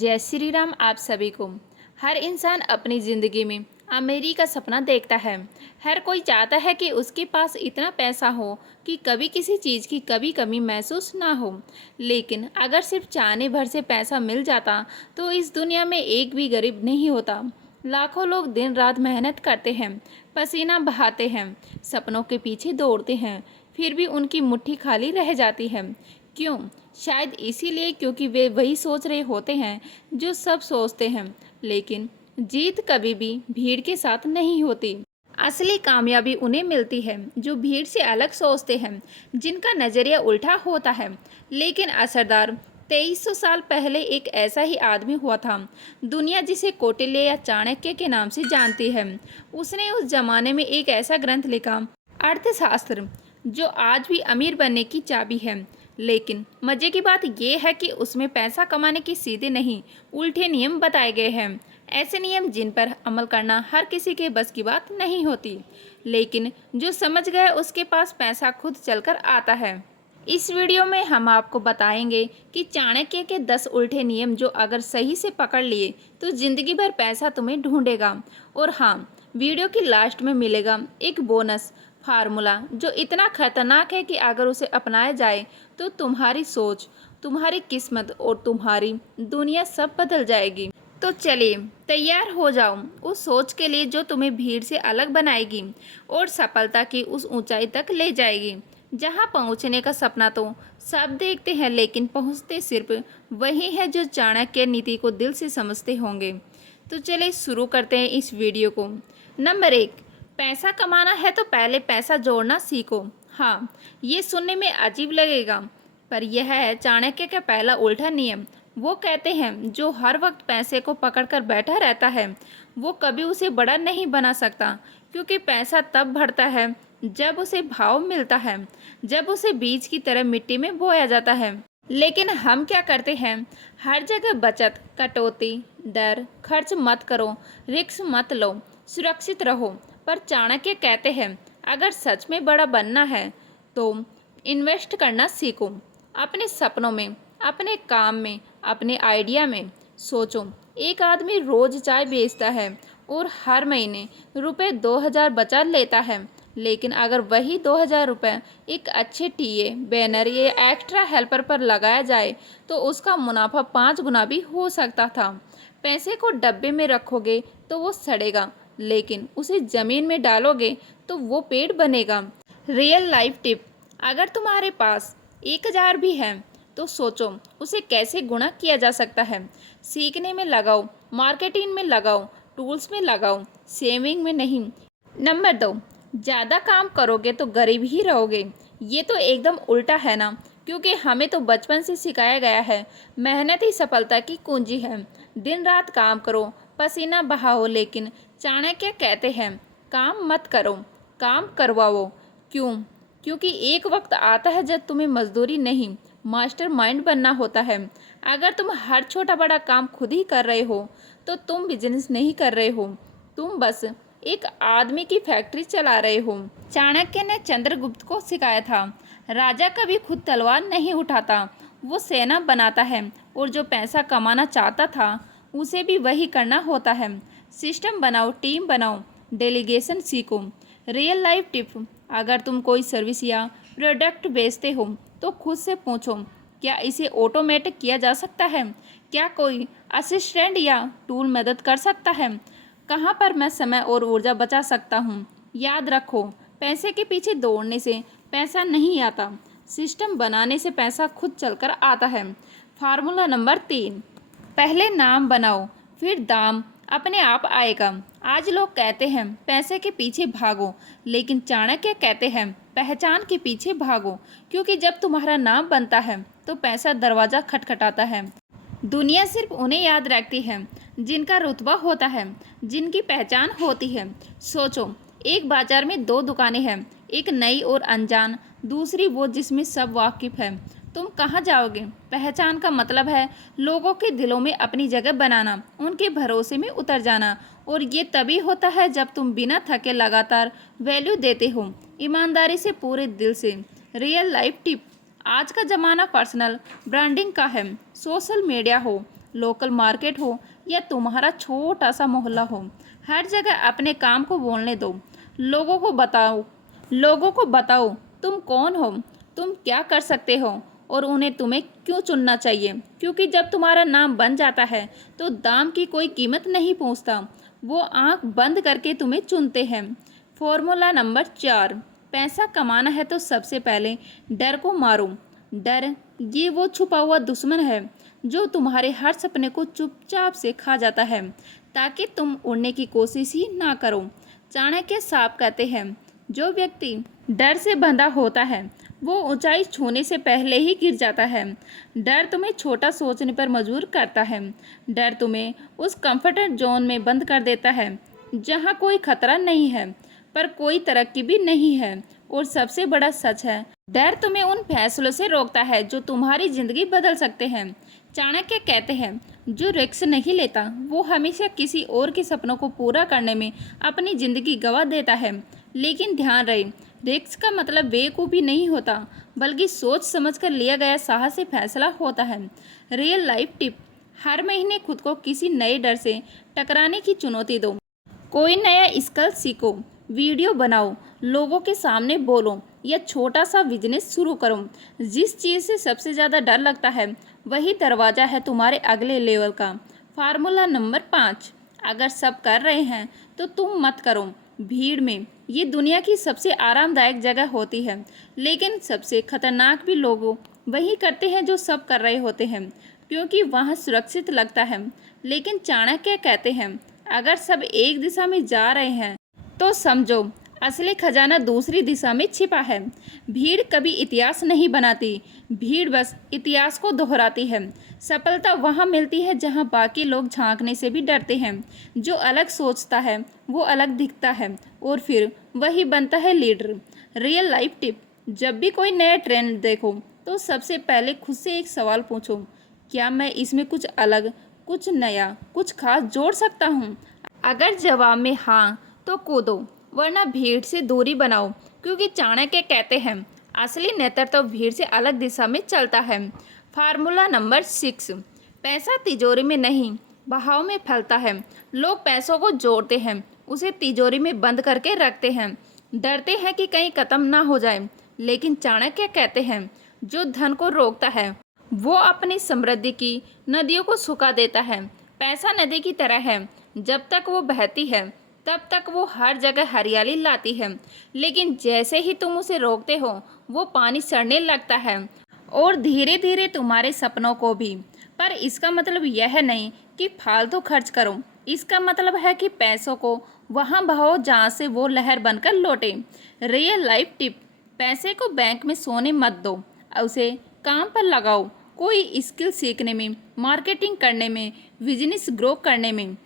जय श्री राम आप सभी को। हर इंसान अपनी ज़िंदगी में अमीरी का सपना देखता है। हर कोई चाहता है कि उसके पास इतना पैसा हो कि कभी किसी चीज़ की कभी कमी महसूस ना हो। लेकिन अगर सिर्फ चाहने भर से पैसा मिल जाता तो इस दुनिया में एक भी गरीब नहीं होता। लाखों लोग दिन रात मेहनत करते हैं, पसीना बहाते हैं, सपनों के पीछे दौड़ते हैं, फिर भी उनकी मुट्ठी खाली रह जाती है। क्यों? शायद इसीलिए क्योंकि वे वही सोच रहे होते हैं जो सब सोचते हैं, लेकिन जीत कभी भी भीड़ के साथ नहीं होती। असली कामयाबी उन्हें मिलती है जो भीड़ से अलग सोचते हैं, जिनका नज़रिया उल्टा होता है लेकिन असरदार। 2300 साल पहले एक ऐसा ही आदमी हुआ था, दुनिया जिसे कौटिल्य या चाणक्य के नाम से जानती है। उसने उस जमाने में एक ऐसा ग्रंथ लिखा, अर्थशास्त्र, जो आज भी अमीर बनने की चाबी है। लेकिन मज़े की बात यह है कि उसमें पैसा कमाने के सीधे नहीं, उल्टे नियम बताए गए हैं। ऐसे नियम जिन पर अमल करना हर किसी के बस की बात नहीं होती, लेकिन जो समझ गए उसके पास पैसा खुद चलकर आता है। इस वीडियो में हम आपको बताएंगे कि चाणक्य के 10 उल्टे नियम जो अगर सही से पकड़ लिए तो जिंदगी भर पैसा तुम्हें ढूंढेगा। और हाँ, वीडियो की लास्ट में मिलेगा एक बोनस फार्मूला जो इतना खतरनाक है कि अगर उसे अपनाया जाए तो तुम्हारी सोच, तुम्हारी किस्मत और तुम्हारी दुनिया सब बदल जाएगी। तो चलिए तैयार हो जाओ उस सोच के लिए जो तुम्हें भीड़ से अलग बनाएगी और सफलता की उस ऊंचाई तक ले जाएगी जहां पहुंचने का सपना तो सब देखते हैं, लेकिन पहुंचते सिर्फ वही है जो चाणक्य नीति को दिल से समझते होंगे। तो चलिए शुरू करते हैं इस वीडियो को। नंबर 1, पैसा कमाना है तो पहले पैसा जोड़ना सीखो। हाँ, ये सुनने में अजीब लगेगा, पर यह है चाणक्य का पहला उल्टा नियम। वो कहते हैं जो हर वक्त पैसे को पकड़कर बैठा रहता है वो कभी उसे बड़ा नहीं बना सकता, क्योंकि पैसा तब बढ़ता है जब उसे भाव मिलता है, जब उसे बीज की तरह मिट्टी में बोया जाता है। लेकिन हम क्या करते हैं? हर जगह बचत, कटौती, डर, खर्च मत करो, रिस्क मत लो, सुरक्षित रहो। पर चाणक्य कहते हैं अगर सच में बड़ा बनना है तो इन्वेस्ट करना सीखो। अपने सपनों में, अपने काम में, अपने आइडिया में सोचो। एक आदमी रोज चाय बेचता है और हर महीने रुपए 2000 बचा लेता है, लेकिन अगर वही 2000 रुपये एक अच्छे टीए, बैनर या एक्स्ट्रा हेल्पर पर लगाया जाए तो उसका मुनाफा 5 गुना भी हो सकता था। पैसे को डब्बे में रखोगे तो वो सड़ेगा, लेकिन उसे ज़मीन में डालोगे तो वो पेड़ बनेगा। रियल लाइफ टिप, अगर तुम्हारे पास 1000 भी है तो सोचो उसे कैसे गुणा किया जा सकता है। सीखने में लगाओ, मार्केटिंग में लगाओ, टूल्स में लगाओ, सेविंग में नहीं। नंबर 2, ज़्यादा काम करोगे तो गरीब ही रहोगे। ये तो एकदम उल्टा है ना, क्योंकि हमें तो बचपन से सिखाया गया है मेहनत ही सफलता की कुंजी है। दिन रात काम करो, पसीना बहाओ, लेकिन चाणक्य कहते हैं काम मत करो, काम करवाओ। क्यों? क्योंकि एक वक्त आता है जब तुम्हें मजदूरी नहीं, मास्टरमाइंड बनना होता है। अगर तुम हर छोटा बड़ा काम खुद ही कर रहे हो तो तुम बिजनेस नहीं कर रहे हो, तुम बस एक आदमी की फैक्ट्री चला रहे हो। चाणक्य ने चंद्रगुप्त को सिखाया था राजा कभी खुद तलवार नहीं उठाता, वो सेना बनाता है, और जो पैसा कमाना चाहता था उसे भी वही करना होता है। सिस्टम बनाओ, टीम बनाओ, डेलीगेशन सीखो। रियल लाइफ टिप, अगर तुम कोई सर्विस या प्रोडक्ट बेचते हो तो खुद से पूछो क्या इसे ऑटोमेटिक किया जा सकता है? क्या कोई असिस्टेंट या टूल मदद कर सकता है? कहाँ पर मैं समय और ऊर्जा बचा सकता हूँ? याद रखो, पैसे के पीछे दौड़ने से पैसा नहीं आता, सिस्टम बनाने से पैसा खुद चलकर आता है। फार्मूला नंबर 3, पहले नाम बनाओ फिर दाम अपने आप आएगा। आज लोग कहते हैं पैसे के पीछे भागो, लेकिन चाणक्य कहते हैं पहचान के पीछे भागो, क्योंकि जब तुम्हारा नाम बनता है तो पैसा दरवाज़ा खटखटाता है। दुनिया सिर्फ उन्हें याद रखती है जिनका रुतबा होता है, जिनकी पहचान होती है। सोचो, एक बाजार में 2 दुकानें हैं, एक नई और अनजान, दूसरी वो जिसमें सब वाकिफ है। तुम कहाँ जाओगे? पहचान का मतलब है लोगों के दिलों में अपनी जगह बनाना, उनके भरोसे में उतर जाना, और ये तभी होता है जब तुम बिना थके लगातार वैल्यू देते हो, ईमानदारी से, पूरे दिल से। रियल लाइफ टिप, आज का ज़माना पर्सनल ब्रांडिंग का है। सोशल मीडिया हो, लोकल मार्केट हो या तुम्हारा छोटा सा मोहल्ला हो, हर जगह अपने काम को बोलने दो। लोगों को बताओ लोगों को बताओ तुम कौन हो, तुम क्या कर सकते हो और उन्हें तुम्हें क्यों चुनना चाहिए। क्योंकि जब तुम्हारा नाम बन जाता है तो दाम की कोई कीमत नहीं पूछता, वो आंख बंद करके तुम्हें चुनते हैं। फॉर्मूला नंबर 4, पैसा कमाना है तो सबसे पहले डर को मारो। डर ये वो छुपा हुआ दुश्मन है जो तुम्हारे हर सपने को चुपचाप से खा जाता है ताकि तुम उड़ने की कोशिश ही ना करो। चाणक्य साहब कहते हैं, जो व्यक्ति डर से बंधा होता है वो ऊंचाई छूने से पहले ही गिर जाता है। डर तुम्हें छोटा सोचने पर मजबूर करता है। डर तुम्हें उस कंफर्ट जोन में बंद कर देता है जहां कोई खतरा नहीं है पर कोई तरक्की भी नहीं है। और सबसे बड़ा सच है, डर तुम्हें उन फैसलों से रोकता है जो तुम्हारी जिंदगी बदल सकते हैं। चाणक्य कहते हैं, जो रिस्क नहीं लेता वो हमेशा किसी और के सपनों को पूरा करने में अपनी जिंदगी गंवा देता है। लेकिन ध्यान रहे, रिस्क का मतलब बेवकूफ़ी नहीं होता, बल्कि सोच समझकर लिया गया साहसी फैसला होता है। रियल लाइफ टिप, हर महीने खुद को किसी नए डर से टकराने की चुनौती दो। कोई नया स्किल सीखो, वीडियो बनाओ, लोगों के सामने बोलो या छोटा सा बिजनेस शुरू करो। जिस चीज़ से सबसे ज़्यादा डर लगता है वही दरवाज़ा है तुम्हारे अगले लेवल का। फार्मूला नंबर 5, अगर सब कर रहे हैं तो तुम मत करो। भीड़ में ये दुनिया की सबसे आरामदायक जगह होती है, लेकिन सबसे खतरनाक भी लोग वही करते हैं जो सब कर रहे होते हैं, क्योंकि वहाँ सुरक्षित लगता है। लेकिन चाणक्य कहते हैं, अगर सब एक दिशा में जा रहे हैं तो समझो असली खजाना दूसरी दिशा में छिपा है। भीड़ कभी इतिहास नहीं बनाती, भीड़ बस इतिहास को दोहराती है। सफलता वहाँ मिलती है जहाँ बाकी लोग झांकने से भी डरते हैं। जो अलग सोचता है वो अलग दिखता है और फिर वही बनता है लीडर। रियल लाइफ टिप, जब भी कोई नया ट्रेंड देखो तो सबसे पहले खुद से एक सवाल पूछो, क्या मैं इसमें कुछ अलग, कुछ नया, कुछ खास जोड़ सकता हूँ। अगर जवाब में हाँ तो कूदो, वरना भीड़ से दूरी बनाओ। क्योंकि चाणक्य कहते हैं, असली नेतृत्व तो भीड़ से अलग दिशा में चलता है। फार्मूला नंबर 6, पैसा तिजोरी में नहीं बहाव में फैलता है। लोग पैसों को जोड़ते हैं, उसे तिजोरी में बंद करके रखते हैं, डरते हैं कि कहीं खत्म ना हो जाए। लेकिन चाणक्य कहते हैं, जो धन को रोकता है वो अपनी समृद्धि की नदियों को सुखा देता है। पैसा नदी की तरह है, जब तक वो बहती है तब तक वो हर जगह हरियाली लाती है, लेकिन जैसे ही तुम उसे रोकते हो वो पानी सड़ने लगता है और धीरे धीरे तुम्हारे सपनों को भी। पर इसका मतलब यह नहीं कि फालतू खर्च करो, इसका मतलब है कि पैसों को वहाँ बहाओ जहाँ से वो लहर बनकर लौटे। रियल लाइफ टिप, पैसे को बैंक में सोने मत दो, उसे काम पर लगाओ। कोई स्किल सीखने में, मार्केटिंग करने में, बिजनेस ग्रो करने में।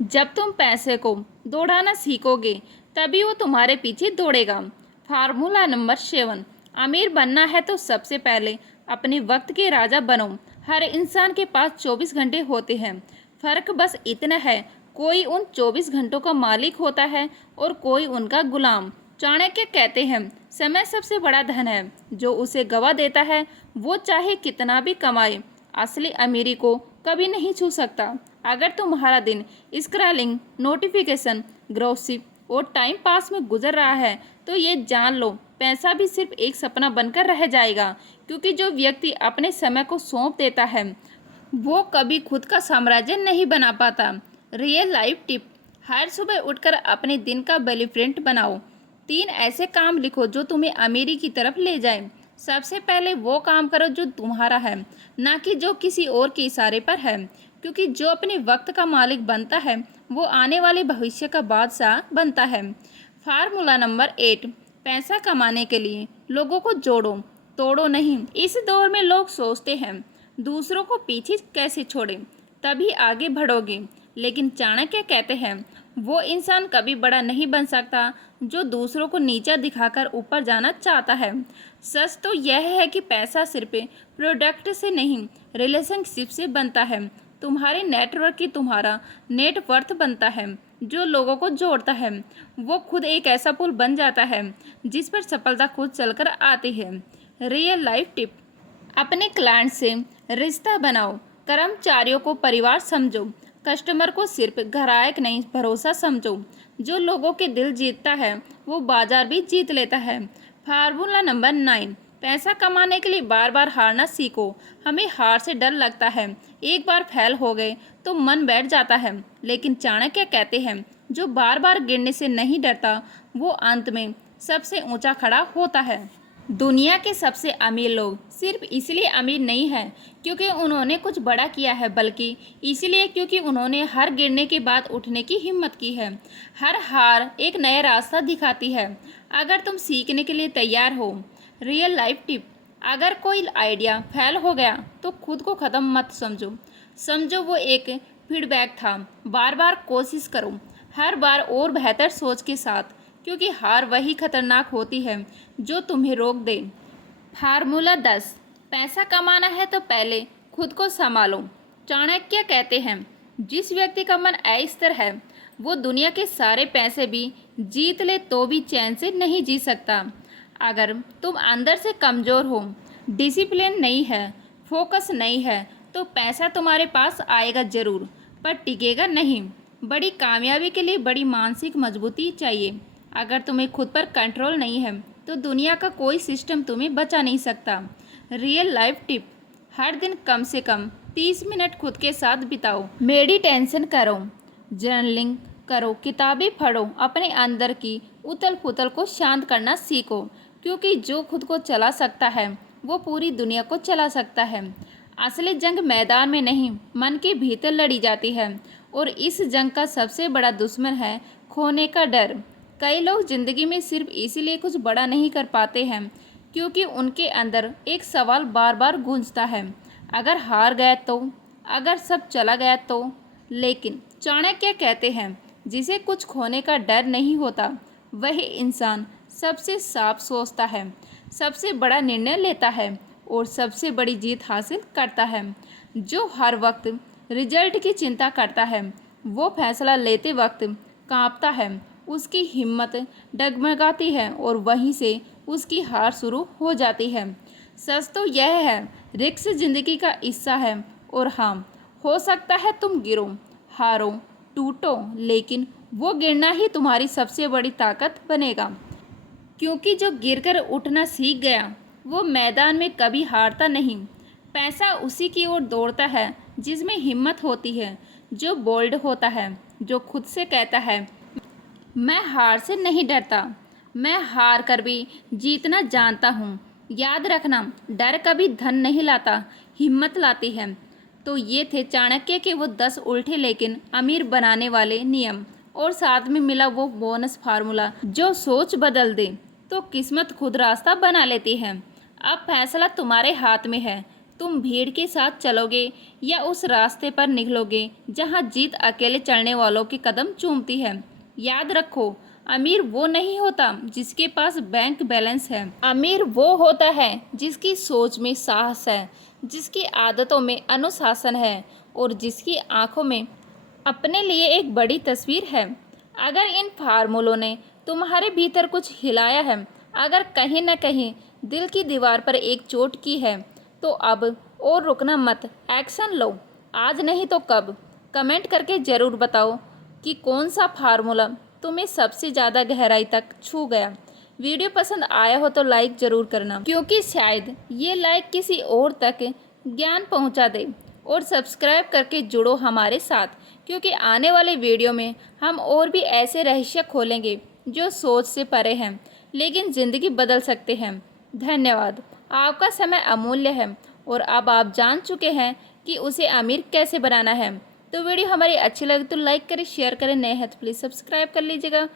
जब तुम पैसे को दौड़ाना सीखोगे तभी वो तुम्हारे पीछे दौड़ेगा। फार्मूला नंबर 7, अमीर बनना है तो सबसे पहले अपने वक्त के राजा बनो। हर इंसान के पास 24 घंटे होते हैं, फर्क बस इतना है, कोई उन 24 घंटों का मालिक होता है और कोई उनका गुलाम। चाणक्य कहते हैं, समय सबसे बड़ा धन है, जो उसे गवा देता है वो चाहे कितना भी कमाए असली अमीरी को कभी नहीं छू सकता। अगर तुम्हारा दिन स्क्रॉलिंग, नोटिफिकेशन, ग्रॉसिप और टाइम पास में गुजर रहा है तो ये जान लो, पैसा भी सिर्फ एक सपना बनकर रह जाएगा। क्योंकि जो व्यक्ति अपने समय को सौंप देता है वो कभी खुद का साम्राज्य नहीं बना पाता। रियल लाइफ टिप, हर सुबह उठकर अपने दिन का ब्लूप्रिंट बनाओ। 3 ऐसे काम लिखो जो तुम्हें अमीरी की तरफ ले जाए। सबसे पहले वो काम करो जो तुम्हारा है, ना कि जो किसी और के इशारे पर है। क्योंकि जो अपने वक्त का मालिक बनता है वो आने वाले भविष्य का बादशाह बनता है। फार्मूला नंबर 8, पैसा कमाने के लिए लोगों को जोड़ो, तोड़ो नहीं। इस दौर में लोग सोचते हैं दूसरों को पीछे कैसे छोड़ें, तभी आगे बढ़ोगे। लेकिन चाणक्य कहते हैं, वो इंसान कभी बड़ा नहीं बन सकता जो दूसरों को नीचा दिखाकर ऊपर जाना चाहता है। सच तो यह है कि पैसा सिर्फ प्रोडक्ट से नहीं, रिलेशनशिप से बनता है। तुम्हारे नेटवर्क की तुम्हारा नेटवर्थ बनता है। जो लोगों को जोड़ता है वो खुद एक ऐसा पुल बन जाता है जिस पर सफलता खुद चलकर आती है। रियल लाइफ टिप, अपने क्लाइंट से रिश्ता बनाओ, कर्मचारियों को परिवार समझो, कस्टमर को सिर्फ ग्राहक नहीं भरोसा समझो। जो लोगों के दिल जीतता है वो बाजार भी जीत लेता है। फार्मूला नंबर 9, पैसा कमाने के लिए बार बार हारना सीखो। हमें हार से डर लगता है, एक बार फेल हो गए तो मन बैठ जाता है, लेकिन चाणक्य कहते हैं जो बार बार गिरने से नहीं डरता वो अंत में सबसे ऊंचा खड़ा होता है। दुनिया के सबसे अमीर लोग सिर्फ इसलिए अमीर नहीं हैं क्योंकि उन्होंने कुछ बड़ा किया है, बल्कि इसलिए क्योंकि उन्होंने हर गिरने के बाद उठने की हिम्मत की है। हर हार एक नया रास्ता दिखाती है अगर तुम सीखने के लिए तैयार हो। रियल लाइफ टिप, अगर कोई आइडिया फेल हो गया तो खुद को ख़त्म मत समझो, समझो वो एक फीडबैक था। बार बार कोशिश करो, हर बार और बेहतर सोच के साथ, क्योंकि हार वही खतरनाक होती है जो तुम्हें रोक दे। फार्मूला 10, पैसा कमाना है तो पहले खुद को संभालो। चाणक्य कहते हैं जिस व्यक्ति का मन अस्थिर है वो दुनिया के सारे पैसे भी जीत ले तो भी चैन से नहीं जी सकता। अगर तुम अंदर से कमज़ोर हो, डिसिप्लिन नहीं है, फोकस नहीं है, तो पैसा तुम्हारे पास आएगा ज़रूर पर टिकेगा नहीं। बड़ी कामयाबी के लिए बड़ी मानसिक मजबूती चाहिए। अगर तुम्हें खुद पर कंट्रोल नहीं है तो दुनिया का कोई सिस्टम तुम्हें बचा नहीं सकता। रियल लाइफ टिप, हर दिन कम से कम 30 मिनट खुद के साथ बिताओ। मेडिटेशन करो, जर्नलिंग करो, किताबें पढ़ो, अपने अंदर की उथल पुथल को शांत करना सीखो, क्योंकि जो खुद को चला सकता है वो पूरी दुनिया को चला सकता है। असली जंग मैदान में नहीं, मन के भीतर लड़ी जाती है, और इस जंग का सबसे बड़ा दुश्मन है खोने का डर। कई लोग ज़िंदगी में सिर्फ इसीलिए कुछ बड़ा नहीं कर पाते हैं क्योंकि उनके अंदर एक सवाल बार बार गूंजता है, अगर हार गए तो, अगर सब चला गया तो। लेकिन चाणक्य कहते हैं जिसे कुछ खोने का डर नहीं होता वही इंसान सबसे साफ सोचता है, सबसे बड़ा निर्णय लेता है और सबसे बड़ी जीत हासिल करता है। जो हर वक्त रिजल्ट की चिंता करता है वो फैसला लेते वक्त कांपता है, उसकी हिम्मत डगमगाती है और वहीं से उसकी हार शुरू हो जाती है। सच तो यह है, रिस्क जिंदगी का हिस्सा है, और हाँ, हो सकता है तुम गिरो, हारो, टूटो, लेकिन वो गिरना ही तुम्हारी सबसे बड़ी ताकत बनेगा, क्योंकि जो गिरकर उठना सीख गया वो मैदान में कभी हारता नहीं। पैसा उसी की ओर दौड़ता है जिसमें हिम्मत होती है, जो बोल्ड होता है, जो खुद से कहता है मैं हार से नहीं डरता, मैं हार कर भी जीतना जानता हूँ। याद रखना, डर कभी धन नहीं लाता, हिम्मत लाती है। तो ये थे चाणक्य के वो 10 उल्टे लेकिन अमीर बनाने वाले नियम, और साथ में मिला वो बोनस फार्मूला जो सोच बदल दे तो किस्मत खुद रास्ता बना लेती है। अब फैसला तुम्हारे हाथ में है, तुम भीड़ के साथ चलोगे या उस रास्ते पर निकलोगे जहाँ जीत अकेले चलने वालों के कदम चूमती है। याद रखो, अमीर वो नहीं होता जिसके पास बैंक बैलेंस है, अमीर वो होता है जिसकी सोच में साहस है, जिसकी आदतों में अनुशासन है और जिसकी आंखों में अपने लिए एक बड़ी तस्वीर है। अगर इन फार्मूलों ने तुम्हारे भीतर कुछ हिलाया है, अगर कहीं न कहीं दिल की दीवार पर एक चोट की है, तो अब और रुकना मत, एक्शन लो, आज नहीं तो कब। कमेंट करके ज़रूर बताओ कि कौन सा फार्मूला तुम्हें सबसे ज़्यादा गहराई तक छू गया। वीडियो पसंद आया हो तो लाइक ज़रूर करना, क्योंकि शायद ये लाइक किसी और तक ज्ञान पहुंचा दे, और सब्सक्राइब करके जुड़ो हमारे साथ, क्योंकि आने वाले वीडियो में हम और भी ऐसे रहस्य खोलेंगे जो सोच से परे हैं लेकिन ज़िंदगी बदल सकते हैं। धन्यवाद, आपका समय अमूल्य है और अब आप जान चुके हैं कि उसे अमीर कैसे बनाना है। तो वीडियो हमारी अच्छी लगे तो लाइक करें, शेयर करें, नए हैं तो प्लीज़ सब्सक्राइब कर लीजिएगा।